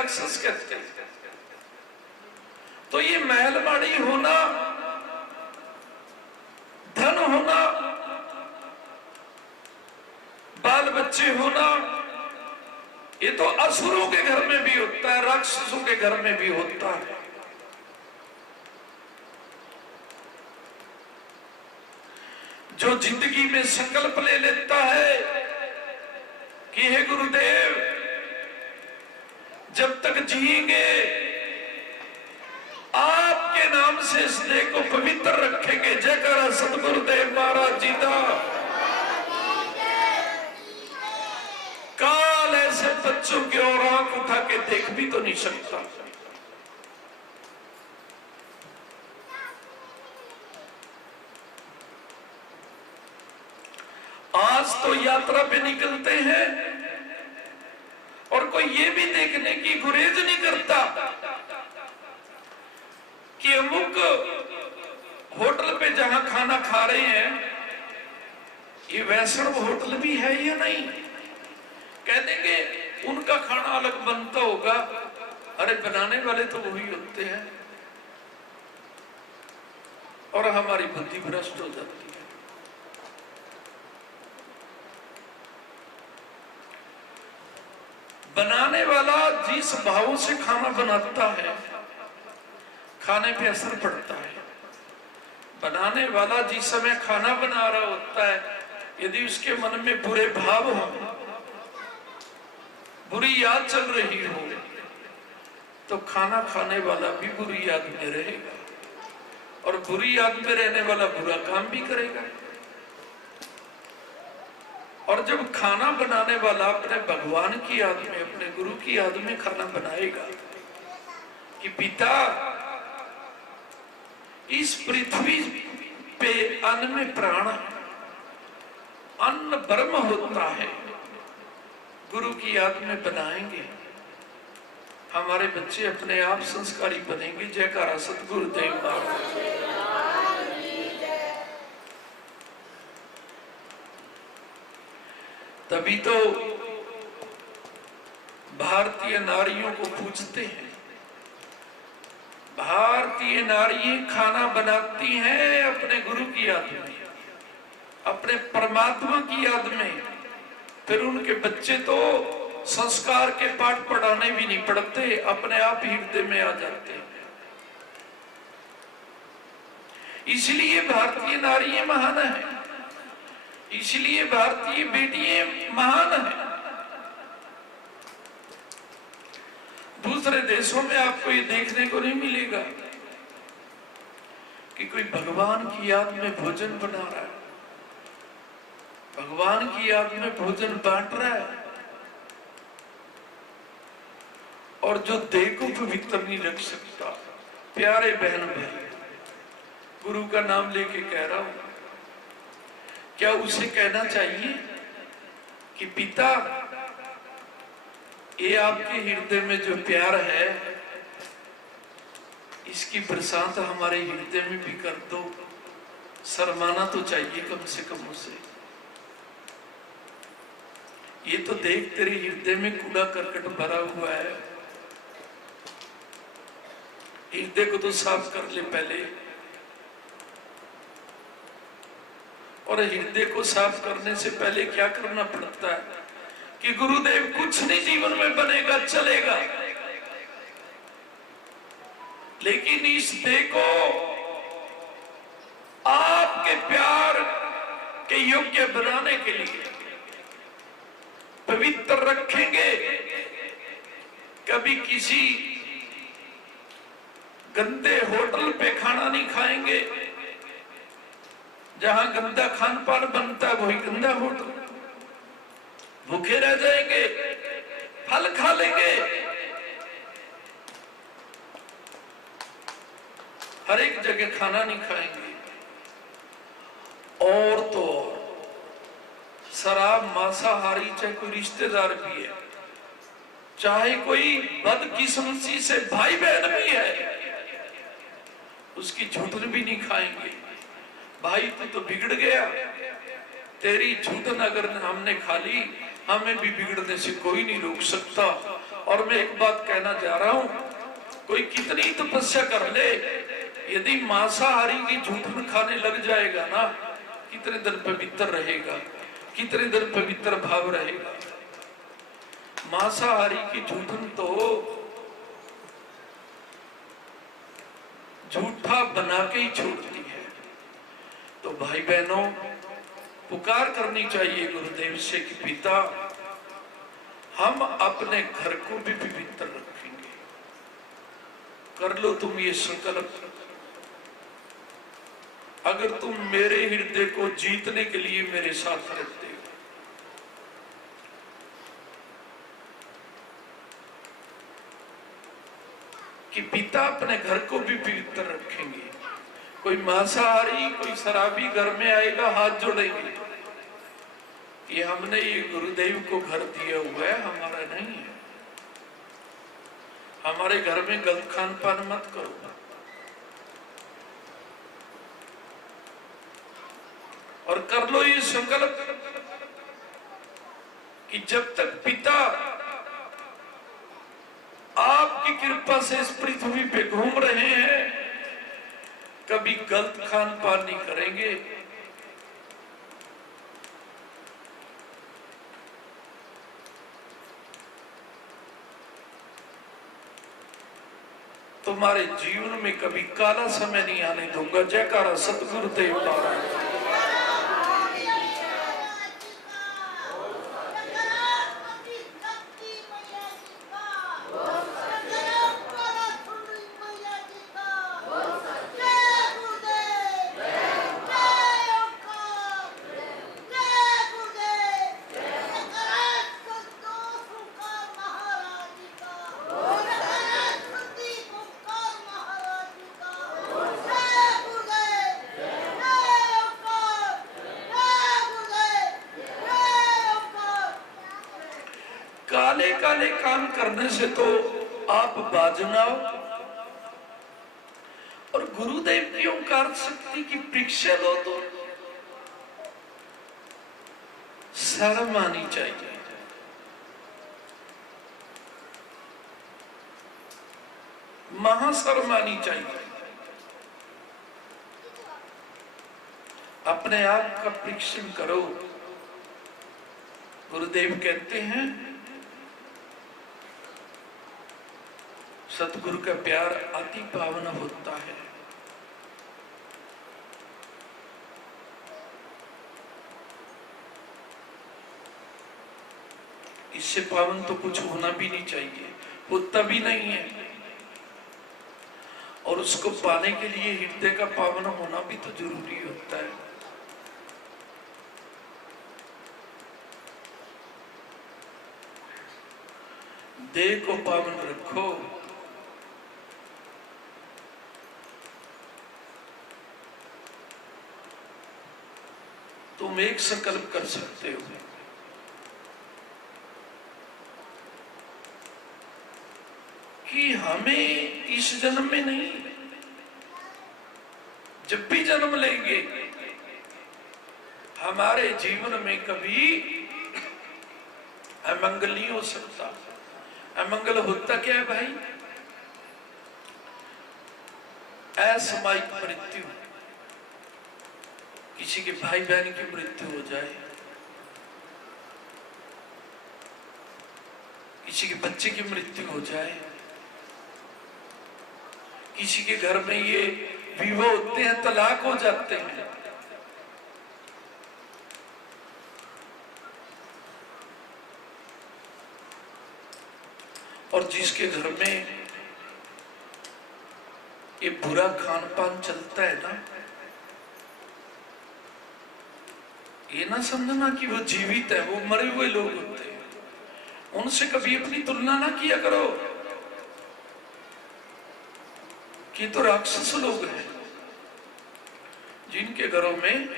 राक्षस कहते हैं। तो ये महल माड़ी होना, धन होना, बाल बच्चे होना, ये तो असुरों के घर में भी होता है, राक्षसों के घर में भी होता है। जो जिंदगी में संकल्प ले लेता है कि हे गुरुदेव, जब तक जिएंगे आपके नाम से इस देह को पवित्र रखेंगे। जयकारा सतगुरुदेव महाराज जी का। काल ऐसे बच्चों की ओर आंख उठा के देख भी तो नहीं सकता। आज तो यात्रा पे निकलते हैं और कोई ये भी देखने की गुरेज नहीं करता कि अमुक होटल पे जहां खाना खा रहे हैं ये वैष्णव होटल भी है या नहीं। कह देंगे उनका खाना अलग बनता होगा। अरे बनाने वाले तो वही होते हैं और हमारी बुद्धि भ्रष्ट हो जाती है। बनाने वाला जिस भाव से खाना बनाता है खाने पे असर पड़ता है। बनाने वाला जिस समय खाना बना रहा होता है, यदि उसके मन में बुरे भाव हो, बुरी याद चल रही हो, तो खाना खाने वाला भी बुरी याद में रहेगा और बुरी याद में रहने वाला बुरा काम भी करेगा। और जब खाना बनाने वाला अपने भगवान की याद में, अपने गुरु की याद में खाना बनाएगा कि पिता इस पृथ्वी पे अन्न में प्राण, अन्न ब्रह्म होता है, गुरु की याद में बनाएंगे, हमारे बच्चे अपने आप संस्कारी बनेंगे। जयकारा सतगुरुदेव महाराज। तभी तो भारतीय नारियों को पूजते हैं। भारतीय नारियां खाना बनाती हैं अपने गुरु की याद में, अपने परमात्मा की याद में। फिर उनके बच्चे तो संस्कार के पाठ पढ़ाने भी नहीं पड़ते, अपने आप हृदय में आ जाते हैं। इसलिए भारतीय नारियां महान है, इसलिए भारतीय बेटियां महान है। दूसरे देशों में आपको ये देखने को नहीं मिलेगा कि कोई भगवान की याद में भोजन बना रहा है, भगवान की याद में भोजन बांट रहा है और जो देह को पवित्र नहीं रख सकता। प्यारे बहन भाई, गुरु का नाम लेके कह रहा हूं, क्या उसे कहना चाहिए कि पिता ये आपके हृदय में जो प्यार है इसकी बरसात हमारे हृदय में भी कर दो। शर्माना तो चाहिए कम से कम उसे। ये तो देख तेरे हृदय में कूड़ा करकट भरा हुआ है, हृदय को तो साफ कर ले पहले। और हृदय को साफ करने से पहले क्या करना पड़ता है कि गुरुदेव कुछ नहीं जीवन में बनेगा चलेगा, लेकिन इस देह को आपके प्यार के योग्य बनाने के लिए पवित्र रखेंगे। कभी किसी गंदे होटल पे खाना नहीं खाएंगे, जहां गंदा खान पान बनता है वही गंदा होटल। भूखे रह जाएंगे, फल खा लेंगे, हर एक जगह खाना नहीं खाएंगे। और तो शराब, मांसाहारी, चाहे कोई रिश्तेदार भी है, चाहे कोई बदकिस्मती से भाई बहन भी है, उसकी झूठन भी नहीं खाएंगे। भाई तू तो बिगड़ गया, तेरी झूठन अगर हमने खा ली हमें भी बिगड़ने से कोई नहीं रोक सकता। और मैं एक बात कहना जा रहा हूं, कोई कितनी तपस्या कर ले, यदि मांसाहारी की झूठन खाने लग जाएगा ना, कितने दिन पवित्र रहेगा, कितने दिन पवित्र भाव रहेगा। मांसाहारी की झूठन तो झूठा बना के ही छोड़ती है। तो भाई बहनों, पुकार करनी चाहिए गुरुदेव से कि पिता हम अपने घर को भी पवित्र रखेंगे। कर लो तुम ये संकल्प, अगर तुम मेरे हृदय को जीतने के लिए मेरे साथ रहते हो। कि पिता अपने घर को भी पवित्र रखेंगे। कोई मांसाहारी, कोई शराबी घर में आएगा, हाथ जोड़ेंगे कि हमने ये गुरुदेव को घर दिया हुआ है, हमारा नहीं है, हमारे घर में गलत खान पान मत करो। और कर लो ये संकल्प कि जब तक पिता आपकी कृपा से इस पृथ्वी पे घूम रहे हैं, कभी गलत खान पान नहीं करेंगे। तुम्हारे जीवन में कभी काला समय नहीं आने दूंगा। जयकारा सतगुरुदेव महाराज। काले काले काम करने से तो आप बाज ना हो। और गुरुदेव की ओंकार शक्ति की परीक्षा लो तो शर्म आनी चाहिए। महाशर्म आनी चाहिए। अपने आप का परीक्षण करो। गुरुदेव कहते हैं सतगुरु का प्यार अति पावन होता है। इससे पावन तो कुछ होना भी नहीं चाहिए, होता भी नहीं है। और उसको पाने के लिए हृदय का पावन होना भी तो जरूरी होता है। देह को पावन रखो। तुम एक संकल्प कर सकते हो कि हमें इस जन्म में नहीं, जब भी जन्म लेंगे हमारे जीवन में कभी अमंगल नहीं हो सकता। अमंगल होता क्या है भाई? असामयिक मृत्यु, किसी के भाई बहन की मृत्यु हो जाए, किसी के बच्चे की मृत्यु हो जाए, किसी के घर में ये विवाह होते हैं, तलाक हो जाते हैं। और जिसके घर में ये बुरा खान पान चलता है ना, ये ना समझना कि वो जीवित है, वो मरे हुए लोग होते हैं। उनसे कभी अपनी तुलना ना किया करो कि तो राक्षस लोग हैं जिनके घरों में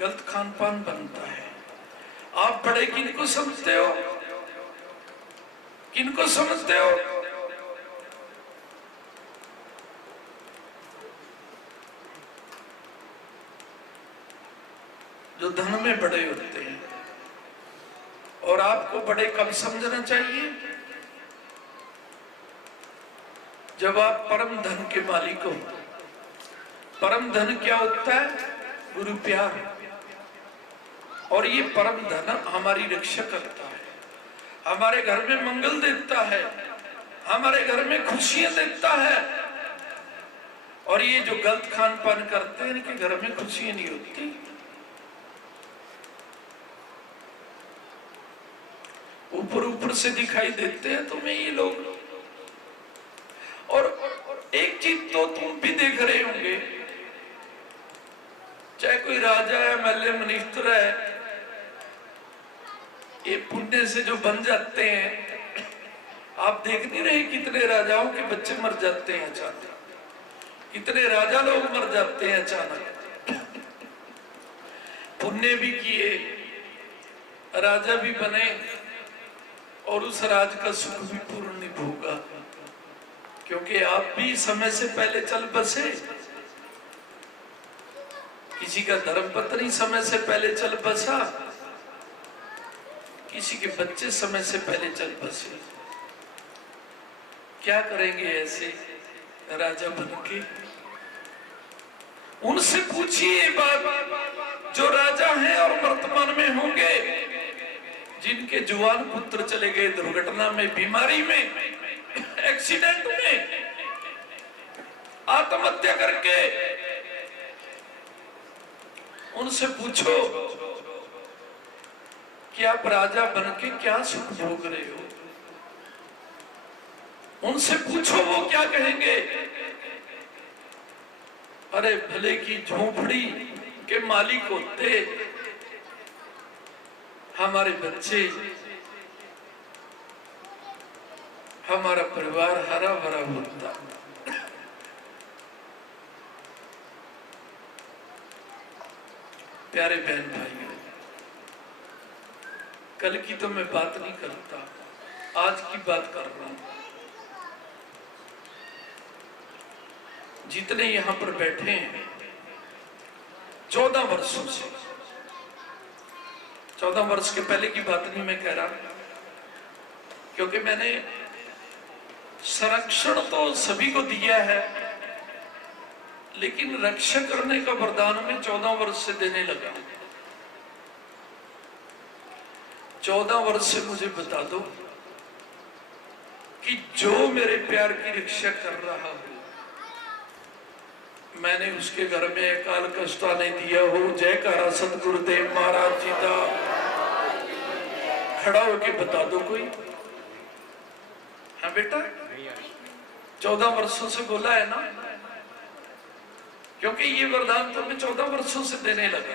गलत खान पान बनता है। आप बड़े किनको समझते हो? किनको समझते हो? जो धन में बड़े होते हैं। और आपको बड़े कब समझना चाहिए? जब आप परम धन के मालिक हो। परम धन क्या होता है? गुरु प्यार। और ये परम धन हमारी रक्षा करता है, हमारे घर में मंगल देता है, हमारे घर में खुशियां देता है। और ये जो गलत खान पान करते हैं इनके घर में खुशियां नहीं होती। ऊपर ऊपर से दिखाई देते हैं तुम्हें ये लोग। और एक चीज तो तुम भी देख रहे होंगे, चाहे कोई राजा है, एमएलए, मिनिस्टर है, ये पुण्य से जो बन जाते हैं, आप देख नहीं रहे कितने राजाओं के बच्चे मर जाते हैं अचानक, कितने राजा लोग मर जाते हैं अचानक। पुण्य भी किए, राजा भी बने और उस राज का सुख भी पूर्ण नहीं भोगा, क्योंकि आप भी समय से पहले चल बसे। किसी का धर्मपत्नी समय से पहले चल बसा, किसी के बच्चे समय से पहले चल बसे। क्या करेंगे ऐसे राजा बनके? उनसे पूछिए बात जो राजा हैं और वर्तमान में होंगे, जिनके जुआन पुत्र चले गए दुर्घटना में, बीमारी में, एक्सीडेंट में, आत्महत्या करके। उनसे पूछो कि आप राजा बनके क्या सुख भोग रहे हो। उनसे पूछो वो क्या कहेंगे। अरे भले की झोपड़ी के मालिक होते, हमारे बच्चे, हमारा परिवार हरा भरा होता। प्यारे बहन भाइयों, कल की तो मैं बात नहीं करता, आज की बात कर रहा हूं। जितने यहां पर बैठे हैं 14 वर्षों से, 14 वर्ष के पहले की बात नहीं मैं कह रहा, क्योंकि मैंने संरक्षण तो सभी को दिया है, लेकिन रक्षा करने का वरदान मैं 14 वर्ष से देने लगा। 14 वर्ष से मुझे बता दो कि जो मेरे प्यार की रक्षा कर रहा हो, मैंने उसके घर में अकाल कष्ट आने दिया हो। जयकारा सतगुरुदेव महाराज जी का। खड़ा होके बता दो कोई। हाँ बेटा, 14 वर्षों से बोला है ना, क्योंकि ये वरदान तो मैं 14 वर्षों से देने लगा।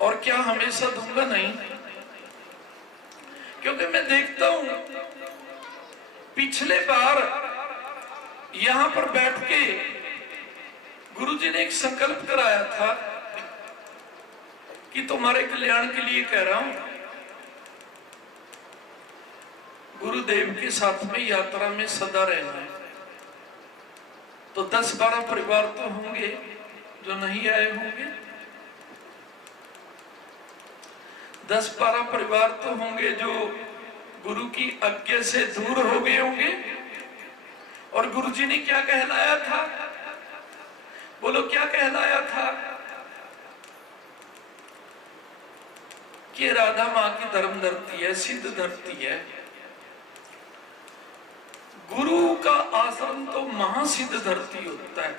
और क्या हमेशा दूंगा? नहीं, क्योंकि मैं देखता हूं पिछले बार यहां पर बैठ के गुरुजी ने एक संकल्प कराया था कि तुम्हारे कल्याण के लिए कह रहा हूं, गुरुदेव के साथ में यात्रा में सदा रहना है। तो 10-12 परिवार तो होंगे जो नहीं आए होंगे, 10-12 परिवार तो होंगे जो गुरु की आज्ञा से दूर हो गए होंगे। और गुरुजी ने क्या कहलाया था? बोलो क्या कहलाया था? कि राधा मां की धर्म धरती है, सिद्ध धरती है। गुरु का आश्रम तो महासिद्ध धरती होता है।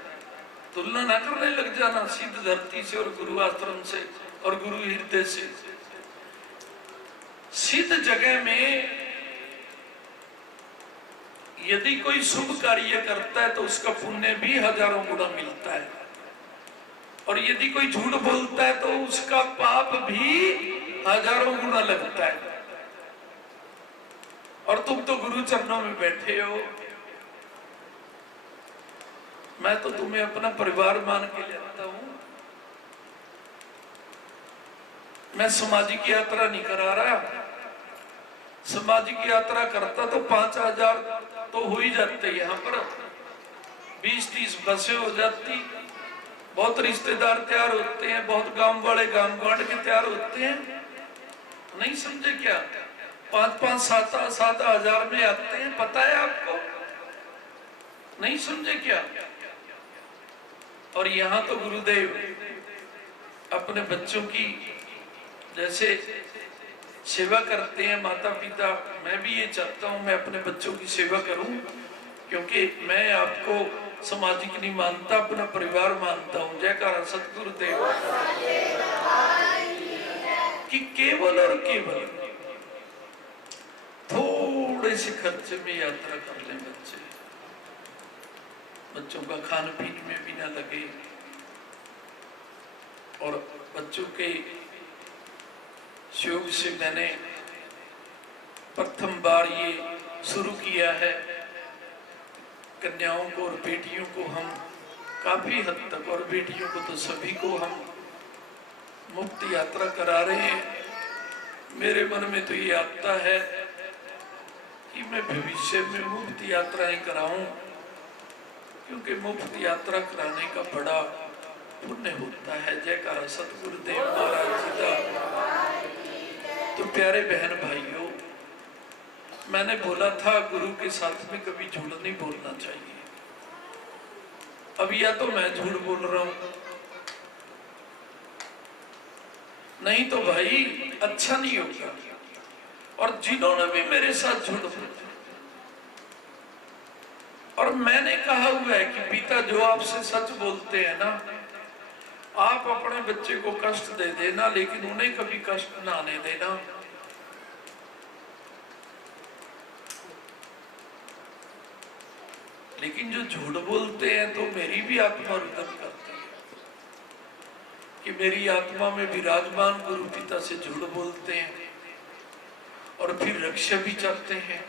तुलना ना करने लग जाना सिद्ध धरती से और गुरु आश्रम से और गुरु हृदय से। सिद्ध जगह में यदि कोई शुभ कार्य करता है तो उसका पुण्य भी हजारों गुना मिलता है, और यदि कोई झूठ बोलता है तो उसका पाप भी हजारों गुना लगता है। और तुम तो गुरु चरणों में बैठे हो। मैं तो तुम्हें अपना परिवार मान के लेता हूं। मैं सामाजिक यात्रा नहीं करा रहा। सामाजिक यात्रा करता तो 5000 तो हो ही जाते, यहाँ पर 20-30 बसें हो जाती। बहुत रिश्तेदार तैयार होते हैं, बहुत गांव वाले गांव बांट के तैयार होते हैं। नहीं समझे क्या? 5-5, 7-7 हजार में आते हैं, पता है आपको? नहीं समझे क्या? और यहाँ तो गुरुदेव अपने बच्चों की जैसे सेवा करते हैं माता पिता, मैं भी ये चाहता हूँ मैं अपने बच्चों की सेवा करूं, क्योंकि मैं आपको सामाजिक नहीं मानता, अपना परिवार मानता हूँ। जयकारा सतगुरुदेव कि केवल और केवल थोड़े से खर्चे में यात्रा कर लें बच्चे, बच्चों का खान पीन में भी ना लगे, और बच्चों के सहयोग से मैंने प्रथम बार ये शुरू किया है। कन्याओं को और बेटियों को हम काफी हद तक, और बेटियों को तो सभी को हम मुफ्त यात्रा करा रहे हैं। मेरे मन में तो ये आता है कि मैं भविष्य में मुफ्त यात्राएं कराऊं, क्योंकि मुफ्त यात्रा कराने का बड़ा पुण्य होता है। जयकारा सतगुरुदेव महाराज जी का। तो प्यारे बहन भाइयों, मैंने बोला था गुरु के साथ में कभी झूठ नहीं बोलना चाहिए। अब या तो मैं झूठ बोल रहा हूं, नहीं तो भाई अच्छा नहीं होगा। और जिन्होंने भी मेरे साथ झूठ बोला, और मैंने कहा हुआ है कि पिता जो आपसे सच बोलते हैं ना, आप अपने बच्चे को कष्ट दे देना, लेकिन उन्हें कभी कष्ट ना आने देना। लेकिन जो झूठ बोलते हैं तो मेरी भी आत्मा रुदन करती है कि मेरी आत्मा में विराजमान गुरु पिता से झूठ बोलते हैं और फिर रक्षा भी चाहते हैं।